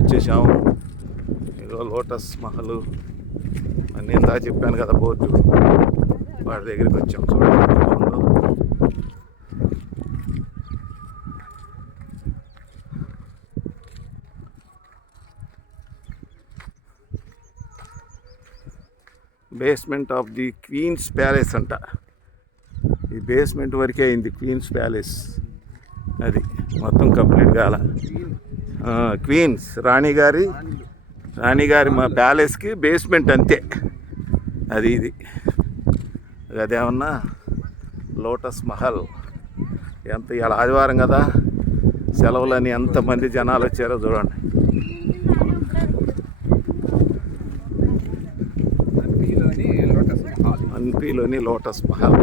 వచ్చేసాము. ఇదో లోటస్ మహల్ అన్నీ ఇందా చెప్పాను కదా, బోర్డు వాడి దగ్గరికి వచ్చాము. చూడండి ఎంత బాగుందో. Basement of the queen's palace అంట. ఈ బేస్మెంట్ వరకే అయింది క్వీన్స్ ప్యాలెస్. అది మొత్తం కంప్లీట్ కాల. క్వీన్స్ రాణిగారి మా ప్యాలెస్కి బేస్మెంట్ అంతే. అది ఇది అదేమన్నా లోటస్ మహల్. ఎంత ఇలా ఆదివారం కదా, సెలవులని ఎంతమంది జనాలు వచ్చారో చూడండి. హంపీలోని లోటస్ మహల్.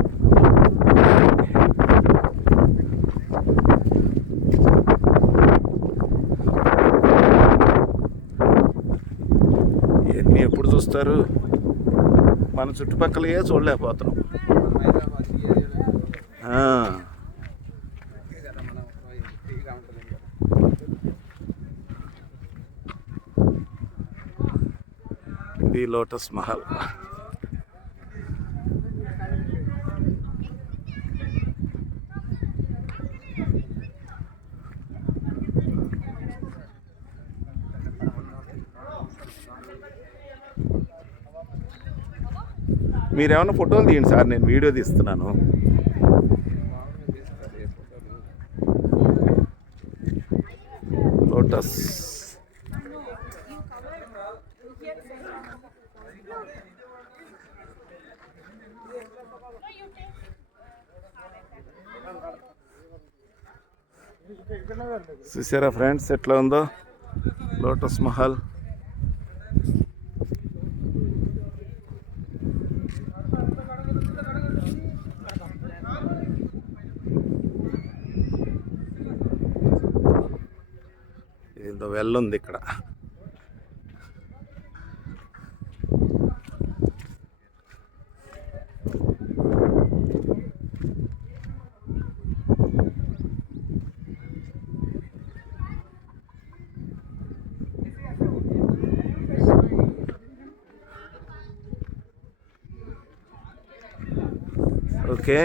ఇవన్నీ ఎప్పుడు చూస్తారు? మన చుట్టుపక్కల ఏ చూడలేకపోతున్నాం. ఇది లోటస్ మహల్. మీరేమన్నా ఫోటోలు తీయండి సార్, నేను వీడియో తీస్తున్నాను. లోటస్ చూసారా ఫ్రెండ్స్ ఎట్లా ఉందో లోటస్ మహల్. ఏదో వెళ్ళుంది ఇక్కడ. ఓకే.